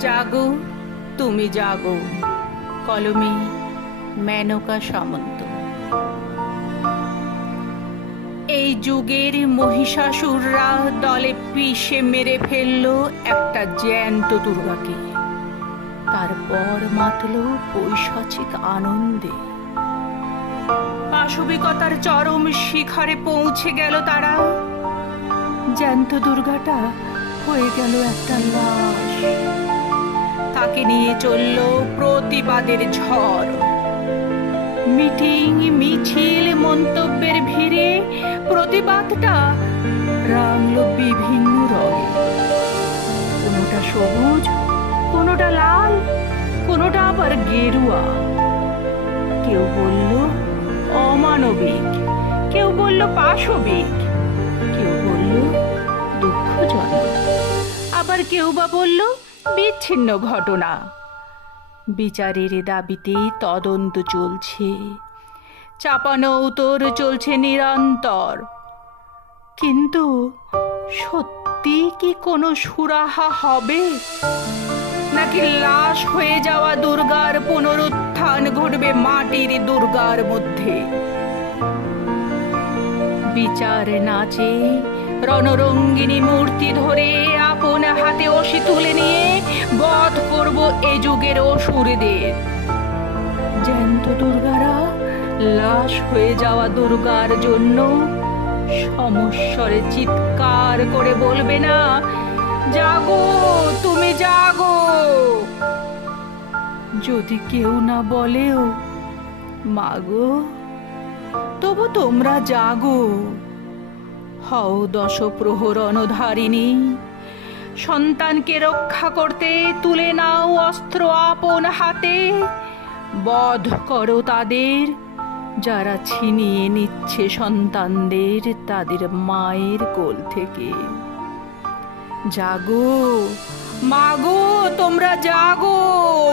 জাগো, তুমি জাগো। কলমে মেনকা সামন্ত। এই যুগের মহিষাসুররা দলে পিষে মেরে ফেললো একটা জ্যান্ত দুর্গাকে। তারপর মাতল পৈশাচিক আনন্দে। পাশবিকতার চরম শিখরে পৌঁছে গেল তারা। জ্যান্ত দুর্গাটা হয়ে গেল একটা লাশ। তাকে নিয়ে চলল প্রতিবাদের ঝড়। মিটিং, মিছিল, মন্তব্যের ভিড়ে প্রতিবাদটা রাঙল বিভিন্ন রঙে। কোনোটা সবুজ, কোনোটা লাল, কোনোটা আবার গেরুয়া। কেউ বলল অমানবিক, কেউ বলল পাশবিক, কেউ বলল দুঃখজনক, আবার কেউ বা বলল বিচ্ছিন্ন ঘটনা। বিচারের দাবিতে তদন্ত চলছে, চাপানো উত্তর চলছে নিরন্তর। কিন্তু সত্যি কি কোনো সুরাহা হবে, নাকি লাশ হয়ে যাওয়া দুর্গার পুনরুত্থান ঘটবে মাটির দুর্গার মধ্যে? বিচার নাচে রণরঙ্গিনী মূর্তি ধরে আপন হাতে অসি তুলে নিয়ে বধ করব এ যুগের অসুরদের। জ্যান্ত দুর্গারা লাশ হয়ে যাওয়া দুর্গার জন্য সমস্বরে চিৎকার করে বলবে না, জাগো, তুমি জাগো। যদি কেউ না বলেও, মাগো, তবু তোমরা জাগো। হও দশপ্রহর অনধারিণী। সন্তানকে রক্ষা করতে তুলে নাও অস্ত্র আপন হাতে। বধ করো তাদের, যারা ছিনিয়ে নিচ্ছে সন্তানদের তাদের মায়ের কোল থেকে। জাগো, মাগো, তোমরা জাগো।